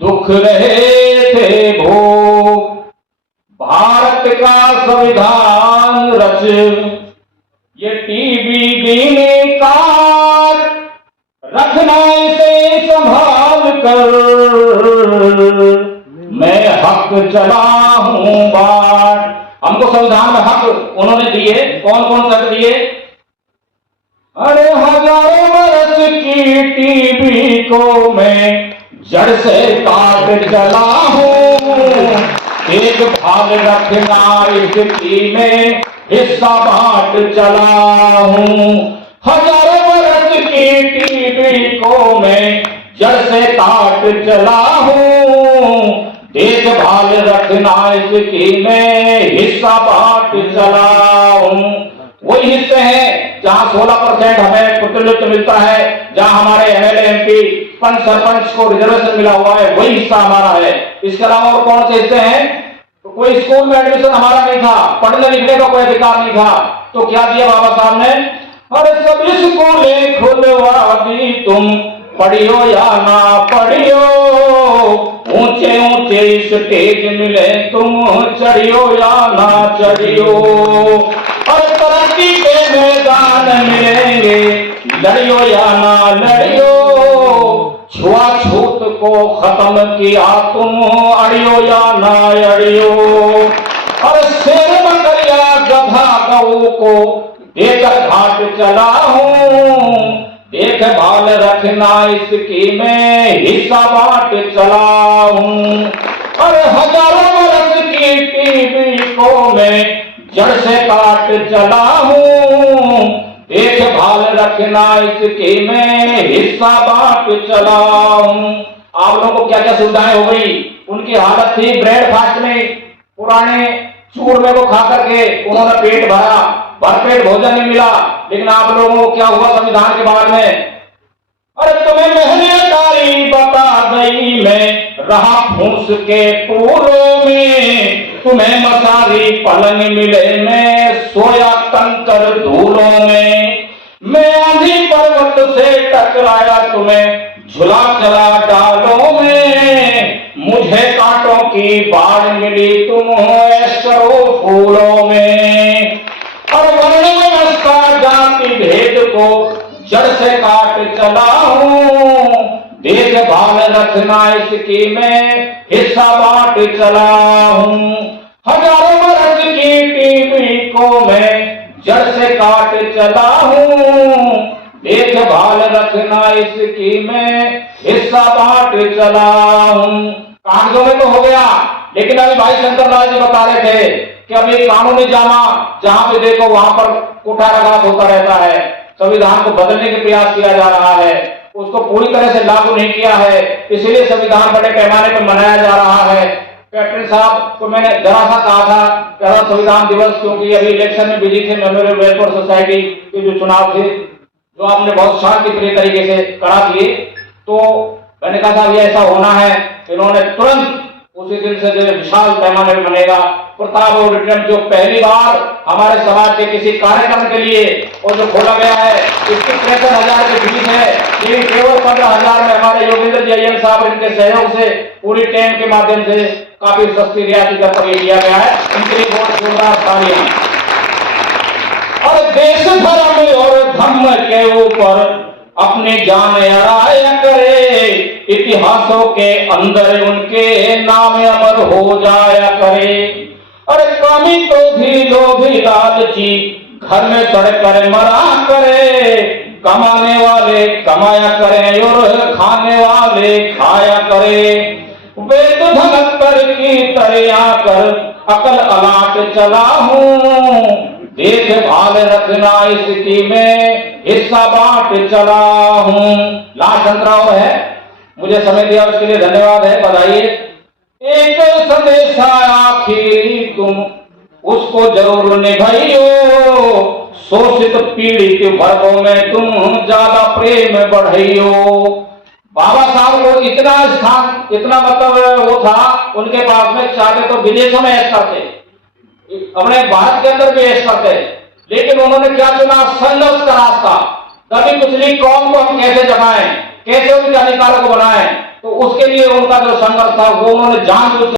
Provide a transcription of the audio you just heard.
दुख रहे थे भोग। भारत का संविधान रच ये टीबी दीने कार, रखना इसे संभाल कर, मैं हक चला हूं बाट। हमको संविधान में हक उन्होंने दिए, कौन कौन से दिए? अरे हजारों बरस की टीबी को मैं जड़ से काट चला हूं, एक भाग रखना इसकी में हिस्सा बांट चला हूं। हजारों बरस की टीबी को मैं जड़ से काट चला हूं, देखभाल रखना इसकी मैं हिस्सा बांट चला हूं। वही हिस्से हैं जहां 16% हमें प्रतिनिधित्व मिलता है, जहां हमारे एमएलए एमपी पंच सरपंच को रिजर्वेशन मिला हुआ है, वही हिस्सा हमारा है। इसके अलावा और कौन से हिस्से हैं? तो कोई स्कूल में एडमिशन हमारा नहीं था, पढ़ने लिखने का कोई अधिकार नहीं था, तो क्या दिया बाबा साहब ने? अरे सब स्कूलें खुलवा दी, तुम पढ़ियो या ना पढ़ियो, ऊंचे ऊंचे स्टेज मिले तुम चढ़ियो या ना चढ़ियो, और तरक्की के मैदान मिलेंगे लड़ियो या ना लड़ियो, छुआछूत को खत्म किया तुम अड़ियो या ना अड़ियो, और शेर बकरिया गधा गऊ को देकर घाट चला हूं, देखभाल रखना इसकी मैं हिस्सा बांट चला हूं। और हजारों बरस की टीबी को मैं जड़ से काट चला हूं, देखभाल रखना इसकी मैं हिस्सा बांट चला हूं। आप लोगों को क्या क्या सुविधाएं हो गई? उनकी हालत थी ब्रेकफास्ट में, पुराने चूरमे को खा करके उन्होंने पेट भरा, भरपेट भोजन नहीं मिला। लेकिन आप लोगों को क्या हुआ संविधान के बाद में? अरे तुम्हें मेहनतदारी बता गई मैं रहा फूस के पूरों में, तुम्हें मसारी पलंग मिले मैं सोया कंकर धूलों में, मैं आंधी पर्वत से टकराया तुम्हें झुला चला डालों में, मुझे कांटों की बाढ़ मिली तुम ऐश करो फूलों में, और वर्ण व्यवस्था जाति भेद को जड़ से काट चला हूं, देखभाल रखना इसकी मैं हिस्सा बांट चला हूं। हजारों बरस की टीबी को मैं जड़ से काट चला हूं, देखभाल रखना इसकी मैं हिस्सा बांट चला हूं। कागजों में तो हो गया, लेकिन अभी भाई शंकर लाल जी बता रहे थे कि अभी कानूनी जामा जहां पे देखो वहां पर कुठाराघात होता रहता है, संविधान को बदलने के प्रयास किया जा रहा है, उसको पूरी तरह से लागू नहीं किया है, इसलिए संविधान बड़े पैमाने पर मनाया जा रहा है। कैप्टन साहब को मैंने जरा सा कहा था कि संविधान दिवस, क्योंकि अभी इलेक्शन में बिजी थे, मेमोरियल वेलफेयर सोसाइटी के जो चुनाव थे जो आपने बहुत शांतिप्रिय तरीके से करा दिए, तो मैंने कहा था ये ऐसा होना है। इन्होंने तुरंत उसी दिन से जो विशाल पैमाने में बनेगा प्रताप ऑडिटोरियम, जो पहली बार हमारे समाज के किसी कार्यक्रम के लिए और जो खोला गया है, इसकी 63,000 की फीस है, लेकिन केवल 15,000 में हमारे योगेंद्र जी अय्यर साहब इनके सहयोग से पूरी टीम के माध्यम से काफी सस्ती रियायती दर पर दिया गया है। इनके लिए बहुत जोरदार तालियां। और देश धर्म और धर्म के ऊपर अपनी जान अराया करे, इतिहासों के अंदर उनके नाम अमर हो जाया करे। अरे कामी तो भी लोभी लालची घर में सड़ कर मरा करे, कमाने वाले कमाया करें और खाने वाले खाया करे, वेद धनकर की तरया कर अकल अलाट चला हूं, देखभाल रखना इसकी में हिस्सा बांट चला हूं। लास्ट अंतराव है, मुझे समय दिया उसके लिए धन्यवाद है, बधाई। एक संदेश आखिरी तुम उसको जरूर निभाइयो, शोषित पीड़ित वर्गों में तुम ज्यादा प्रेम बढ़ाइयो। बाबा साहब को इतना स्थान, इतना मतलब वो था उनके पास में, चाहते तो विदेशों में ऐश करते, अपने भारत के अंदर भी ऐश करते, लेकिन उन्होंने क्या चुना? संघर्ष का रास्ता। दबी कुचली कौम को हम कैसे जगाएं, कैसे उनके अधिकारों को बनाएं। तो उसके लिए उनका जो संघर्ष था वो उन्होंने जानबूझ